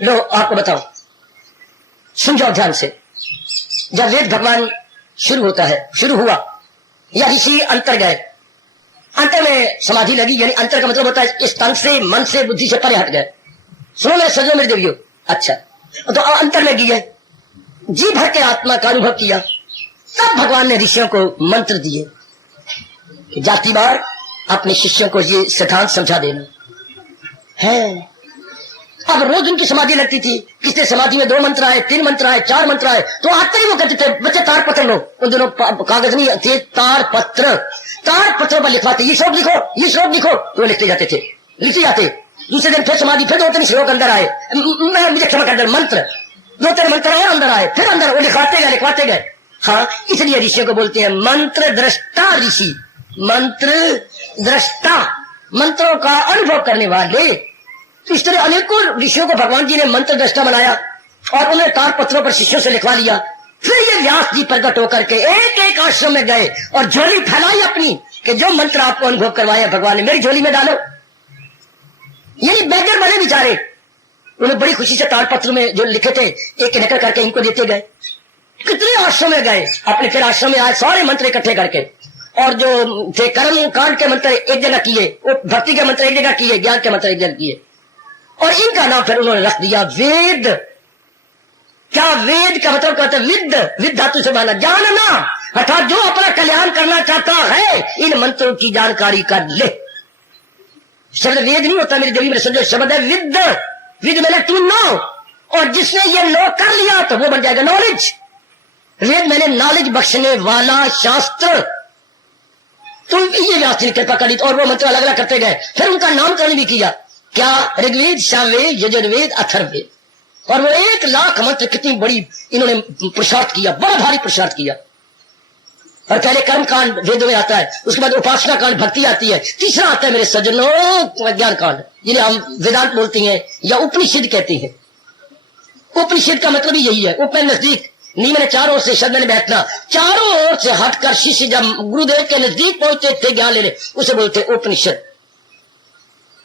लो आपको बताओ, सुन जाओ ध्यान से। जब वेद भगवान शुरू होता है, शुरू हुआ या ऋषि अंतर गए, अंतर में समाधि लगी, यानी अंतर का मतलब होता है इस तन से, मन से, बुद्धि से परे हट गए। सुनो मेरे सजो मेरे देवियों, अच्छा तो अंतर में गए, जी भर के आत्मा का अनुभव किया, तब भगवान ने ऋषियों को मंत्र दिए कि जाति बार अपने शिष्यों को ये सिद्धांत समझा देना है। अब रोज उनकी समाधि लगती थी, किसने समाधि में 2 मंत्र आए, 3 मंत्र आए, 4 मंत्र आए, तो आते ही वो कहते थे बच्चे तार पत्र लो। उन दिनों कागज नहीं थे, तार पत्र पर लिखवाते, ये श्लोक लिखो, ये श्लोक लिखो, तो लिखते जाते थे, लिखते जाते। दूसरे दिन फिर समाधि, फिर 2-3 श्लोक अंदर आए, मुझे क्षमा कर, मंत्र 2-3 मंत्र आए अंदर आए, फिर अंदर वो लिखवाते गए। हाँ, इसलिए ऋषियों को बोलते हैं मंत्र दृष्टा ऋषि। मंत्र दृष्टा, मंत्रों का अनुभव करने वाले। तो इस तरह अनेकों ऋषियों को भगवान जी ने मंत्र दृष्टा बनाया और उन्हें तार पत्रों पर शिष्यों से लिखवा लिया। फिर ये व्यास जी प्रकट होकर के एक एक आश्रम में गए और झोली फैलाई अपनी कि जो मंत्र आपको अनुभव करवाया भगवान ने, मेरी झोली में डालो। यही बेगर बने बेचारे, उन्हें बड़ी खुशी से तार पत्र में जो लिखे थे एक नकल करके इनको देते गए। कितने आश्रम में गए, अपने फिर आश्रम में आए, सारे मंत्र इकट्ठे करके, और जो थे कर्म कांड के मंत्र एक जगह किए, भक्ति के मंत्र एक जगह किए, ज्ञान के मंत्र एक जगह किए, और इनका नाम फिर उन्होंने रख दिया वेद। क्या वेद का मतलब कहते हैं विद, विद धातु से बना जानना, अर्थात जो अपना कल्याण करना चाहता है इन मंत्रों की जानकारी कर ले। शब्द वेद नहीं होता मेरी देवी में, समझो शब्द है विद। विद मैंने टू नो, और जिसने ये नो कर लिया तो वो बन जाएगा नॉलेज। वेद मैंने नॉलेज बख्शने वाला शास्त्र। तुम ये व्यास ने कृपा कर दी और वो मंत्र अलग अलग करते गए, फिर उनका नामकरण भी किया। क्या ऋग्वेद, सामवेद, यजुर्वेद, अथर्ववेद, और वो 1 लाख मंत्र कितनी बड़ी इन्होंने पुरुषार्थ किया, बड़ा भारी पुरुषार्थ किया। और पहले कर्म कांड वेदों में आता है, उसके बाद उपासना कांड भक्ति आती है, तीसरा आता है मेरे सज्जनों ज्ञान कांड, जिन्हें हम वेदांत बोलते हैं या उपनिषद कहते हैं। उपनिषद का मतलब ही यही है, ऊपर नजदीक नहीं, मैंने चारों ओर से शब्द में बैठना, चारों ओर से हटकर शिष्य जब गुरुदेव के नजदीक पहुंचते थे ज्ञान लेने, उसे बोलते उपनिषद।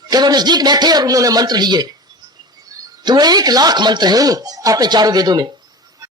कि वो नजदीक बैठे और उन्होंने मंत्र लिए, तो वो 1 लाख मंत्र हैं अपने चारों वेदों में।